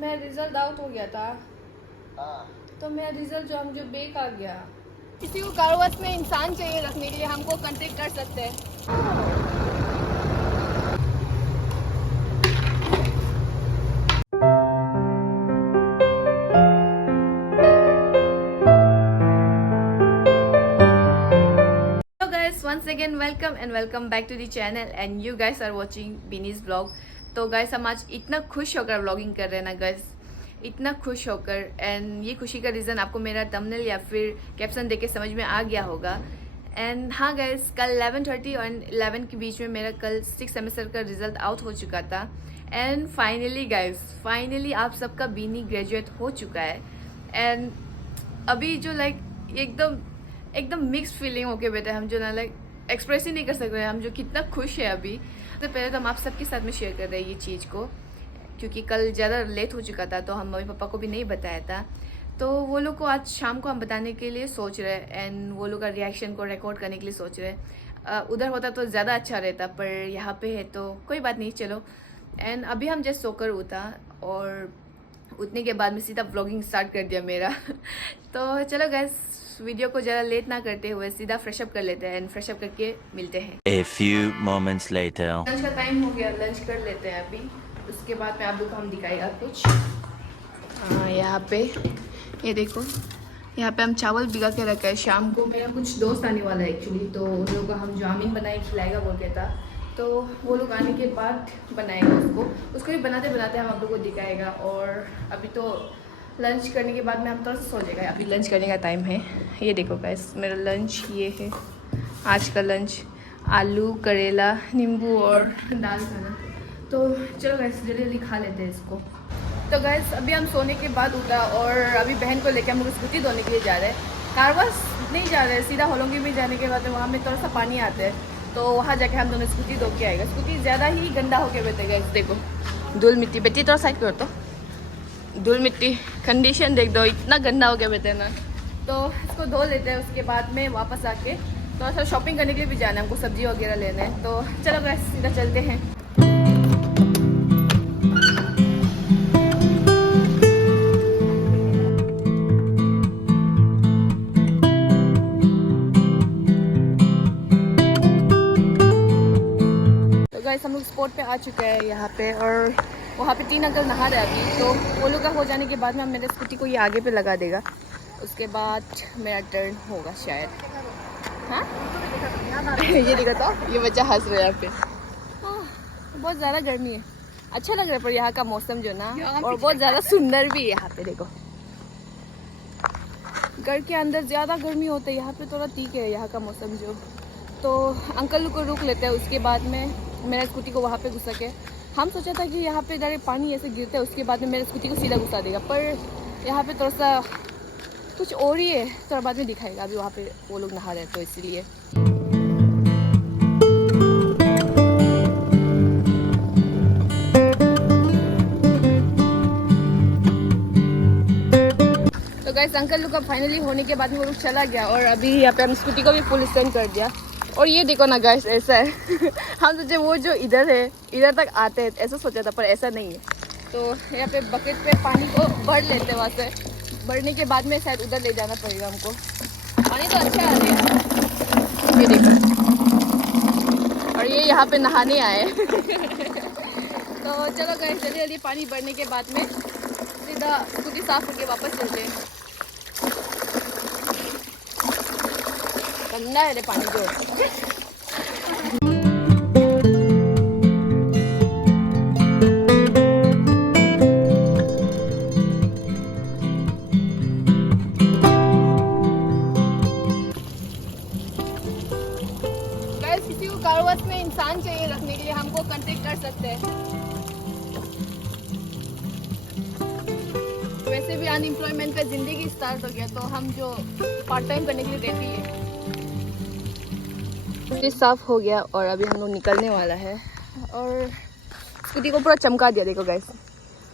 मेरा result out हो गया था। हाँ। तो मेरा रिजल्ट जो बेक आ गया। किसी को कारवास में इंसान चाहिए रखने के लिए हमको कांटेक्ट कर सकते हैं। Once again welcome back to the channel and you guys are watching Beanie's vlog। तो गाइस हम आज इतना खुश होकर व्लॉगिंग कर रहे हैं ना गाइस, इतना खुश होकर। एंड ये खुशी का रीज़न आपको मेरा थंबनेल या फिर कैप्शन देख के समझ में आ गया होगा। एंड हाँ गाइस, कल 11:30 और 11 के बीच में मेरा कल 6 सेमेस्टर का रिजल्ट आउट हो चुका था। एंड फाइनली गाइस, फाइनली आप सबका बीनी ग्रेजुएट हो चुका है। एंड अभी जो एकदम मिक्स फीलिंग होके बैठे हम, जो ना एक्सप्रेस ही नहीं कर सक रहे हैं हम, जो कितना खुश है अभी। तो पहले तो हम आप सबके साथ में शेयर कर रहे हैं ये चीज़ को, क्योंकि कल ज़्यादा लेट हो चुका था तो हम मम्मी पापा को भी नहीं बताया था। तो वो लोग को आज शाम को हम बताने के लिए सोच रहे हैं एंड वो लोग का रिएक्शन को रिकॉर्ड करने के लिए सोच रहे हैं। उधर होता तो ज़्यादा अच्छा रहता, पर यहाँ पे है तो कोई बात नहीं, चलो। एंड अभी हम जस्ट सोकर उठा और उठने के बाद में सीधा व्लॉगिंग स्टार्ट कर दिया मेरा। तो चलो गैस, वीडियो को ज़रा लेट ना करते हुए सीधा फ्रेशअप कर लेते हैं एंड फ्रेशअप करके मिलते हैं। A few moments later. Lunch का टाइम हो गया, लंच कर लेते हैं अभी। उसके बाद में आप लोग को हम दिखाएगा कुछ। यहाँ पे ये देखो, यहाँ पे हम चावल भिगा के रखा है। शाम को मेरा कुछ दोस्त आने वाला है एक्चुअली, तो उन लोगों को हम जामिन बनाए खिलाएगा बोल के था। तो वो लोग आने के बाद बनाएगा उसको भी बनाते बनाते हम आप लोग को दिखाएगा। और अभी तो लंच करने के बाद में हम थोड़ा सा सो जाएगा। अभी लंच करने का टाइम है। ये देखो गाइस, मेरा लंच ये है आज का लंच, आलू करेला नींबू और दाल खाना। तो चलो गाइस जल्दी जल्दी खा लेते हैं इसको। तो गाइस अभी हम सोने के बाद उठा और अभी बहन को लेकर हम लोग स्कूटी धोने के लिए जा रहे हैं। कारवास नहीं जा रहे हैं, सीधा होलोंगी में जाने के बाद वहाँ में थोड़ा सा पानी आता है, तो वहाँ जाके हम दोनों स्कूटी धो के आएगा। स्कूटी ज़्यादा ही गंदा होके बैठेगा। इस देखो धूल मिट्टी, बेटी थोड़ा साइड करो तो, धूल मिट्टी कंडीशन देख दो, इतना गंदा हो गया बेटे ना। तो इसको धो लेते हैं, उसके बाद में वापस आके थोड़ा सा शॉपिंग करने के लिए भी जाना है हमको, सब्जी वगैरह लेना है। तो चलो गाइस सीधा चलते हैं। तो गाइस हम लोग स्पॉट पे आ चुके हैं यहाँ पे, और वहाँ पे 3 अंकल नहा रहे हैं अभी। तो वो लोग का हो जाने के बाद में मेरे स्कूटी को ये आगे पे लगा देगा, उसके बाद मेरा टर्न होगा शायद। हाँ ये देखो तो, ये बच्चा हंस रहा है यहाँ पे। बहुत ज़्यादा गर्मी है, अच्छा लग रहा है पर यहाँ का मौसम जो ना, और बहुत ज़्यादा सुंदर भी है यहाँ पे। देखो घर के अंदर ज़्यादा गर्मी होता है, यहाँ पे थोड़ा ठीक है यहाँ का मौसम जो। तो अंकल को रुक लेते हैं, उसके बाद में मेरा स्कूटी को वहाँ पे घुसा के, हम सोचा था कि यहाँ पे डायरेक्ट पानी ऐसे गिरता है, उसके बाद में मेरे स्कूटी को सीधा घुसा देगा, पर यहाँ पे थोड़ा सा कुछ और ही है, थोड़ा बाद में दिखाएगा। अभी वहाँ पे वो लोग नहा रहे हैं तो इसीलिए। तो गाइस अंकल लोग का फाइनली होने के बाद में वो लोग चला गया, और अभी यहाँ पे हम स्कूटी को भी फुल स्टैंड कर दिया। और ये देखो ना गाइस, ऐसा है हम सोचे वो जो इधर है इधर तक आते हैं ऐसा सोचा था, पर ऐसा नहीं है। तो यहाँ पे बकेट पे पानी को भर लेते हैं, वहाँ से भरने के बाद में शायद उधर ले जाना पड़ेगा हमको। पानी तो अच्छा आ रहा है, ये देखो। और ये यहाँ पे नहाने आए तो चलो गाइस जल्दी जल्दी पानी भरने के बाद में सीधा स्कूटी साफ करके वापस चलते हैं। गंदा है रे पानी जो। गाइस किसी को कारवास में इंसान चाहिए रखने के लिए हमको कांटेक्ट कर सकते हैं। वैसे भी अनएम्प्लॉयमेंट का जिंदगी स्टार्ट हो गया, तो हम जो पार्ट टाइम करने के लिए देती है। स्कूटी साफ हो गया और अभी हम लोग निकलने वाला है, और स्कूटी को पूरा चमका दिया। देखो गाइस,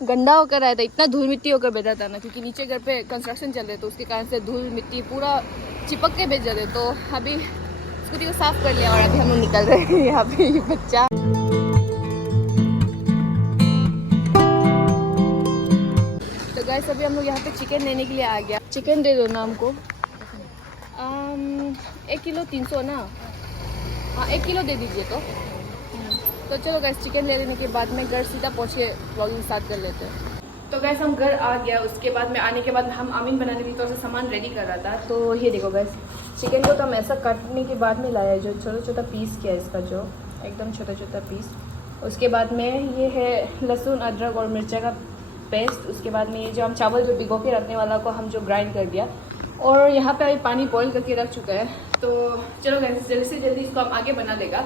गंदा होकर आया था, इतना धूल मिट्टी होकर बैठा था ना, क्योंकि नीचे घर पे कंस्ट्रक्शन चल रहे तो उसके कारण से धूल मिट्टी पूरा चिपक के भेज जाते। तो अभी स्कूटी को साफ कर लिया और अभी हम लोग निकल रहे हैं। यहाँ पे बच्चा गाइस अभी हम लोग यहाँ पे चिकन लेने के लिए आ गया। चिकन दे दो ना हमको। 1 किलो 300 ना। हाँ 1 किलो दे दीजिए तो चलो गाइस चिकन ले लेने के बाद में घर सीधा पहुँच के व्लॉगिंग स्टार्ट कर लेते हैं। तो गैस हम घर आ गया। उसके बाद में आने के बाद हम आमीन बनाने के लिए थोड़ा सा सामान रेडी कर रहा था। तो ये देखो गैस चिकन को तो हम ऐसा काटने के बाद में लाया, जो छोटा छोटा पीस किया इसका, जो एकदम छोटा छोटा पीस। उसके बाद में ये है लहसुन अदरक और मिर्चा का पेस्ट। उसके बाद में ये जो हम चावल जो भिगो के रखने वाला को हम जो ग्राइंड कर दिया, और यहाँ पे अभी पानी बॉईल करके रख चुका है। तो चलो गैस जल्दी से जल्दी इसको हम आगे बना देगा।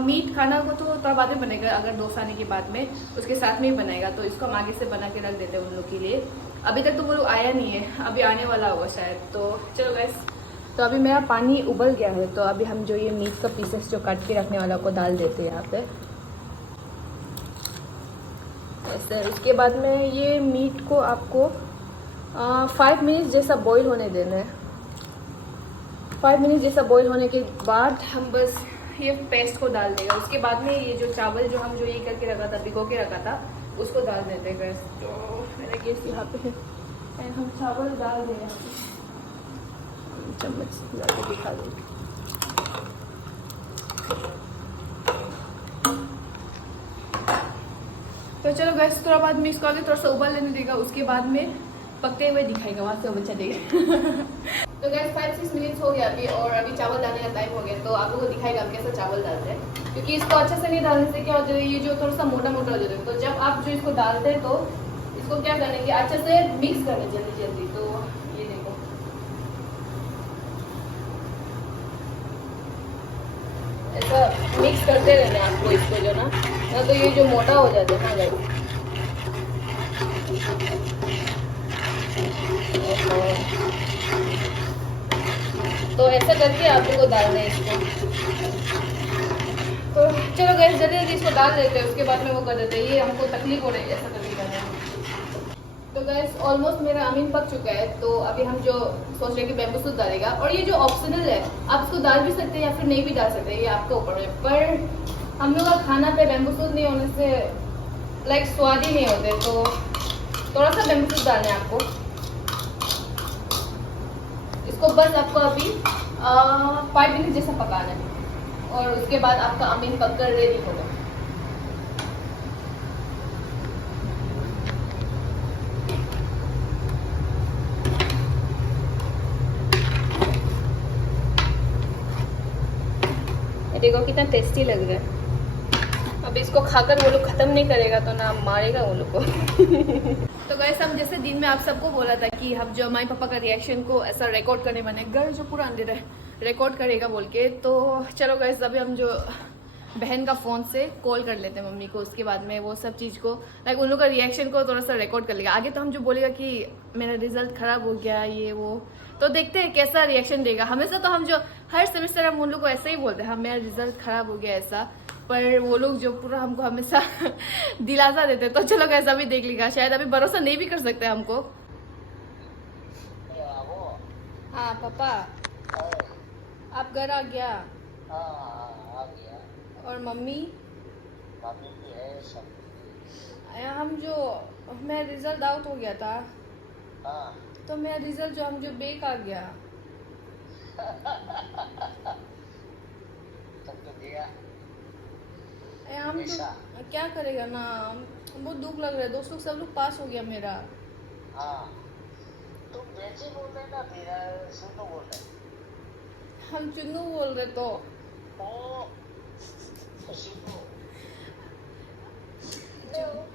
मीट खाना को तो थोड़ा बाद में बनेगा, अगर दोस्त आने के बाद में उसके साथ में ही बनाएगा। तो इसको हम आगे से बना के रख देते हैं उन लोग के लिए। अभी तक तो वो लोग आया नहीं है, अभी आने वाला होगा शायद। तो चलो गैस, तो अभी मेरा पानी उबल गया है। तो अभी हम जो ये मीट का पीसेस जो काट के रखने वाला को डाल देते हैं यहाँ पे ऐसे। उसके बाद में ये मीट को आपको 5 मिनट जैसा बॉईल होने देना है। 5 मिनट जैसा बॉईल होने के बाद हम बस ये पेस्ट को डाल देगा। उसके बाद में ये जो चावल जो हम जो ये करके रखा था, भिगो के रखा था, उसको डाल देते हैं गैस। तो मेरा गैस यहाँ पे है एंड हम चावल डाल दें। चम्मच डाल दिखा दो। तो चलो गैस थोड़ा बाद में इसको आगे थोड़ा सा उबाल लेने देगा। उसके बाद में पकते हुए दिखाएगा, वहाँ से बच्चा देगा। तो गैस 5-6 मिनट हो गया अभी, और अभी चावल डालने का टाइम हो गया। तो आप लोगों को दिखाएगा हम कैसा चावल डालते हैं, क्योंकि इसको अच्छे से नहीं डालने से क्या हो जाता है, ये जो थोड़ा सा मोटा मोटा हो जाता है। तो जब आप जो इसको डालते हैं तो इसको क्या करेंगे, अच्छे से मिक्स करना जल्दी जल्दी। तो ये देखो ऐसा मिक्स करते रहना है आपको इसको, जो ना तो ये जो मोटा हो जाता है ना गाइस। तो ऐसा करके आप लोगों को डालना है इसको। तो चलो गैस जल्दी जल्दी इसको डाल देते हैं। उसके बाद में वो कर देते हैं, ये हमको तकलीफ हो रही है ऐसा करके करने में। तो गैस ऑलमोस्ट मेरा अमीन पक चुका है। तो अभी हम जो सोच रहे हैं कि बैम्बू सूट डालेगा, और ये जो ऑप्शनल है, आप इसको डाल भी सकते हैं या फिर नहीं भी डाल सकते, ये आपके ऊपर है। पर हम लोग का खाना पे बैम्बू सूट नहीं होने से लाइक स्वाद ही नहीं होते। तो थोड़ा सा बैम्बू सूट डालना है आपको। इसको बस आपको अभी 5 मिनट जैसा पकाना है, और उसके बाद आपका अमीन पककर रेडी होगा। देखो कितना टेस्टी लग रहा है। अब इसको खाकर वो लोग खत्म नहीं करेगा तो ना मारेगा वो लोग को। तो गाइस हम जैसे दिन में आप सबको बोला था कि हम जो हमारे पापा का रिएक्शन को ऐसा रिकॉर्ड करने बने, घर जो पूरा अंधेरा है रिकॉर्ड करेगा बोल के। तो चलो गाइस अभी हम जो बहन का फ़ोन से कॉल कर लेते हैं मम्मी को। उसके बाद में वो सब चीज़ को लाइक उन लोग का रिएक्शन को थोड़ा सा रिकॉर्ड कर लेगा। आगे तो हम जो बोलेगा कि मेरा रिजल्ट ख़राब हो गया ये वो, तो देखते हैं कैसा रिएक्शन देगा। हमेशा तो हम जो हर सेमेस्टर हम उन लोग को ऐसे ही बोलते हैं, हाँ मेरा रिजल्ट ख़राब हो गया ऐसा। पर वो लोग जो पूरा हमको हमेशा दिलासा देते। तो चलो कैसा भी देख लेगा, शायद अभी भरोसा नहीं भी कर सकते हमको। हाँ पापा आप घर आ गया? आ गया। और मम्मी? मम्मी भी है सब। हम जो मेरा रिजल्ट आउट हो गया था, हाँ। तो मेरा रिजल्ट जो हम जो बेक आ गया। तब तो दिया। हम तो क्या करेगा ना, बहुत दुख लग रहा है। दोस्तों सब लोग पास हो गया मेरा। हाँ तुम बेची बोल रहे ना, मेरा सुनो बोल रहे। हम चुन्नू बोल रहे। तो ओ सुनो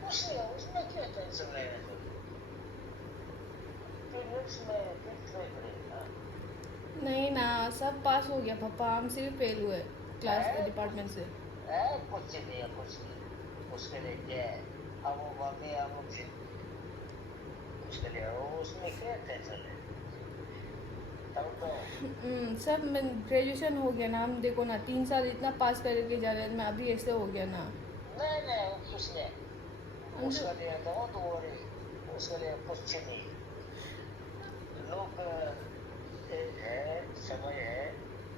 कुछ नहीं, उसमें क्या टेंशन ले रहे हो? नहीं ना, सब पास हो गया पापा, हम सिर्फ फेल हुए क्लास के डिपार्टमेंट से। कुछ नहीं है, कुछ नहीं। उसके लिए क्या है, अब वो मम्मी हम लोग से उसके लिए उसमें क्या टेंशन है? तब तो सब मैं ग्रेजुएशन हो गया ना, हम देखो ना 3 साल इतना पास करके जा रहे हैं, मैं अभी ऐसे हो गया ना। नहीं कुछ नहीं, उसके लिए बहुत हो रही, उसके लिए कुछ नहीं। लोग है समय है,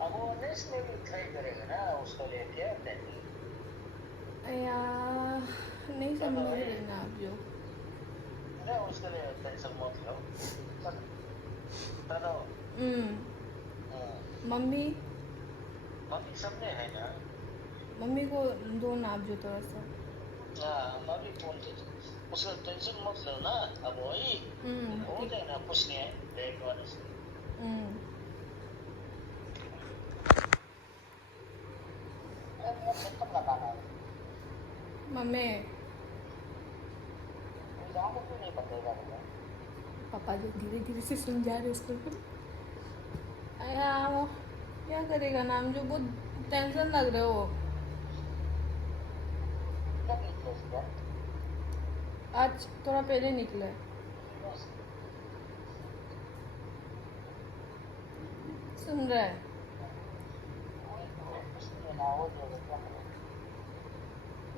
अब वो नेक्स्ट में भी ट्राई करेगा ना, उसके लिए क्या नहीं। यार नहीं समझ रहे ना आप जो ना उसके लिए टेंशन मत लो। चलो मम्मी मम्मी सबने है ना। मम्मी को दो ना आप जो थोड़ा सा। हाँ मम्मी फोन दे दो, उसका टेंशन मत लो ना। अब वही हो ठीक। जाएगा, कुछ नहीं है देख वाले से। कब लगाना है मम्मी जाओगे क्यों नहीं बताएगा मुझे? पापा जो धीरे धीरे से समझा रहे उसको। आया वो क्या करेगा ना, हम जो बहुत टेंशन लग रहे हो। क्या कीजिए उसका? आज थोड़ा पहले निकले। सुन रहा है? कुछ नहीं ना हो जाएगा, क्या करें?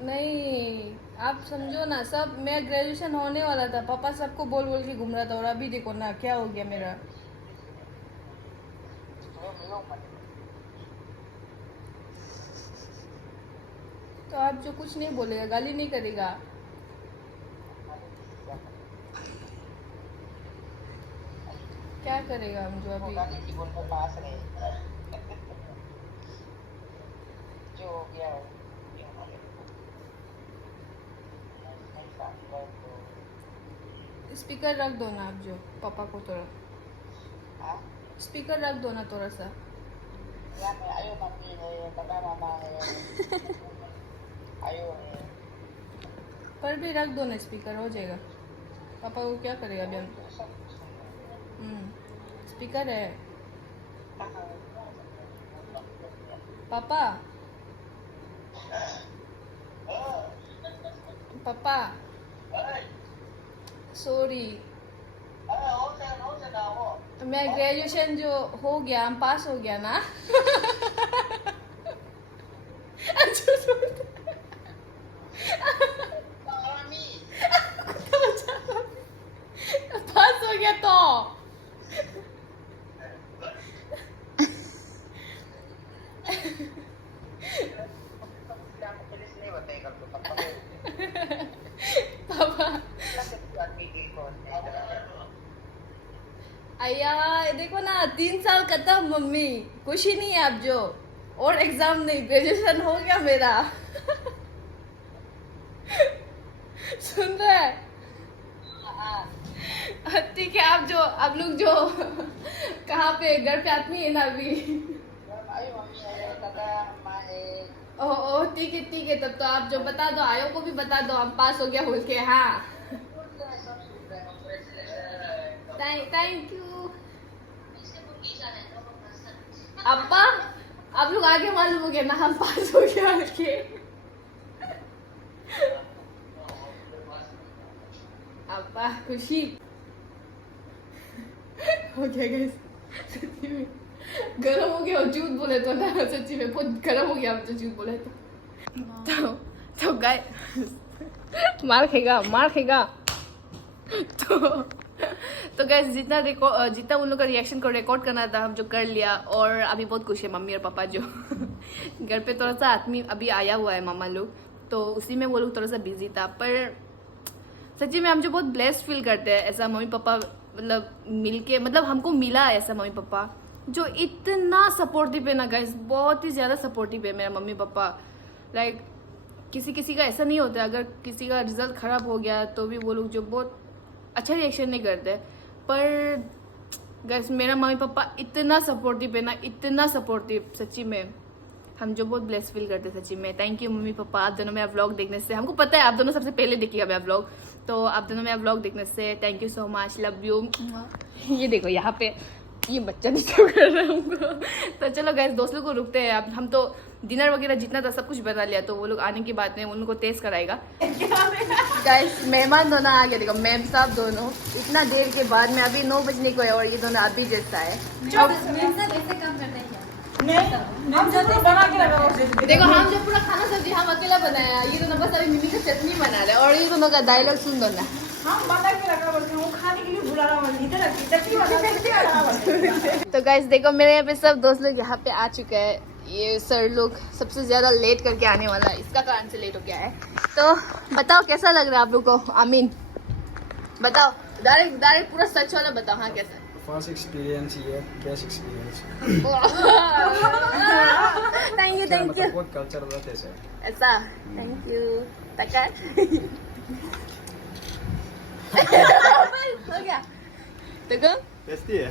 नहीं आप समझो ना, सब मैं ग्रेजुएशन होने वाला था, पापा सबको बोल बोल के घूम रहा था और अभी देखो ना क्या हो गया मेरा। तुम्हें मिलो मत। तो आप जो कुछ नहीं बोलेगा, गाली नहीं करेगा? क्या करेगा हम जो अभी? गाली की बोल में पास नहीं जो हो गया हो स्पीकर रख दो ना आप जो, पापा को थोड़ा हाँ स्पीकर रख दो ना थोड़ा सा। यहाँ में आयो मम्मी है, बड़ा मामा है, आयो है। पर भी रख दो ना, स्पीकर हो जाएगा। पापा को क्या करेगा अभी हम? सब सुन स्पीकर है रहे। पापा। पापा सॉरी, मैं ग्रेजुएशन जो हो गया, हम पास हो गया ना। अच्छा पास हो गया तो पापा अय्या देखो ना, 3 साल खत्म मम्मी, खुशी नहीं है अब जो, और एग्जाम नहीं, ग्रेजुएशन हो गया मेरा। सुन रहा है? ठीक है, आप लोग जो कहाँ पे, घर पे आदमी है ना अभी? ओ ठीक है, तब तो आप जो बता दो, आयो को भी बता दो हम पास हो गया बोल के। हाँ थैंक यू अब्बा, आप लोग आगे मालूम हो गया ना हम पास हो गया बोल के। अब्बा खुशी हो गया गाइस, सच्ची में गरम हो गया, झूठ बोले तो ना, सच्ची में बहुत गरम हो गया आप जो झूठ बोले तो गाइस मार खेगा तो गाइस जितना उन लोग का रिएक्शन को रिकॉर्ड करना था हम जो कर लिया, और अभी बहुत खुश है मम्मी और पापा जो घर पे थोड़ा सा आदमी अभी आया हुआ है मामा लोग, तो उसी में वो लोग थोड़ा सा बिजी था। पर सच्ची में हम जो बहुत ब्लेस्ड फील करते हैं, ऐसा मम्मी पापा मतलब मिलके, मतलब हमको मिला ऐसा मम्मी पापा जो इतना सपोर्टिव है ना गाइस, बहुत ही ज़्यादा सपोर्टिव है मेरा मम्मी पापा। लाइक किसी का ऐसा नहीं होता, अगर किसी का रिजल्ट ख़राब हो गया तो भी वो लोग जो बहुत अच्छा रिएक्शन नहीं करते, पर गाइस मेरा मम्मी पापा इतना सपोर्टिव है ना, इतना सपोर्टिव, सच्ची में हम जो बहुत ब्लेस फील करते हैं सच्ची में। थैंक यू मम्मी पापा, आप दोनों मेरा व्लॉग देखने से, हमको पता है आप दोनों सबसे पहले देखिएगा मेरा व्लॉग, तो आप दोनों मेरा व्लॉग देखने से thank you so much, love you. ये देखो यहाँ पे ये बच्चा डिस्टर्ब कर रहा है हमको। तो चलो गाइस दोस्त लोग को रुकते हैं, अब हम तो डिनर वगैरह जितना था सब कुछ बता लिया, तो वो लोग आने की बात में उनको टेस्ट कराएगा। गाइस मेहमान दोनों आ गए, देखो मैम साहब दोनों इतना देर के बाद में, अभी 9 बजने को है और ये दोनों अभी जैसा है। देखो हम जो पूरा खाना सब्जी हम अकेला बनाया, ये दोनों बस अभी मिमी का चटनी बना रहे, और ये दोनों का डायलॉग सुन दो ना। तो गाइस देखो मेरे यहाँ पे सब दोस्त लोग यहाँ पे आ चुके हैं, ये सर लोग सबसे ज्यादा लेट करके आने वाला है, इसका कारण से लेट हो गया है। तो बताओ कैसा लग रहा है आप लोग को? आमीन बताओ। डायरेक्ट पूरा सच वाला बताओ। हाँ कैसा? फर्स्ट एक्सपीरियंस ये बेस्ट एक्सपीरियंस थैंक यू मतलब बहुत कल्चर रहते हैं ऐसा। थैंक यू तकर हो गया तो go टेस्टी है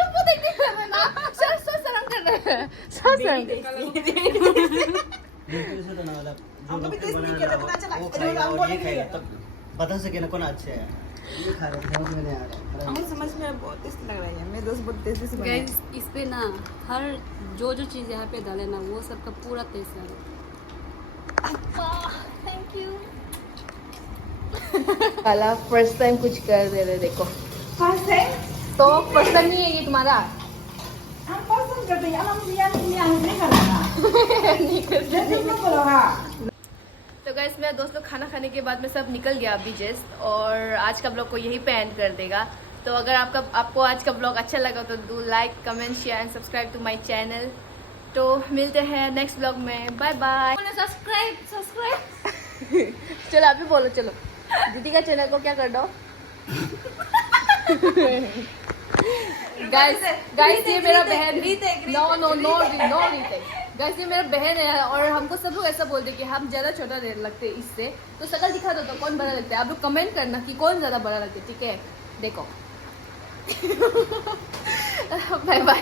रुको देखने कर रहे ना सर शर्म कर रहे हैं सर हमको भी टेस्ट नहीं किया था, पता चला वो खाएगा और ये खाएगा तब बता सके ना कौन अच्छा है। ये खा रहा समझ में नहीं आ रहा। हमें समझ में बहुत टेस्ट लग रहा है। मेरे दोस्त बहुत टेस्टी से बनाए। गाइस इस पे ना हर जो चीज़ यहाँ पे डाले ना वो सबका पूरा टेस्ट है। थैंक यू काला फर्स्ट टाइम कुछ कर दे रहे देखो। फर्स्ट है तो फर्स्ट टाइम नहीं है ये तुम्हारा। हम पसंद करते हैं। हम नहीं खाना नहीं करते बोलो। हाँ तो गाइस मेरा दोस्त लोग खाना खाने के बाद में सब निकल गया अभी जस्ट, और आज का ब्लॉग को यही पे एंड कर देगा। तो अगर आपको आज का ब्लॉग अच्छा लगा तो do like comment share and subscribe to my channel. तो मिलते हैं नेक्स्ट ब्लॉग में, बाय बाय। सब्सक्राइब चलो आप ही बोलो, चलो दीदी का चैनल को क्या कर दो। गाइस ये मेरा बहन नो गाइस ये मेरा बहन है, और हमको सब लोग ऐसा बोलते हैं कि हम ज़्यादा छोटा लगते हैं इससे। तो शक्ल दिखा दो तो कौन बड़ा लगता है। आप लोग कमेंट करना कि कौन ज़्यादा बड़ा लगता है, ठीक है? देखो बाय बाय।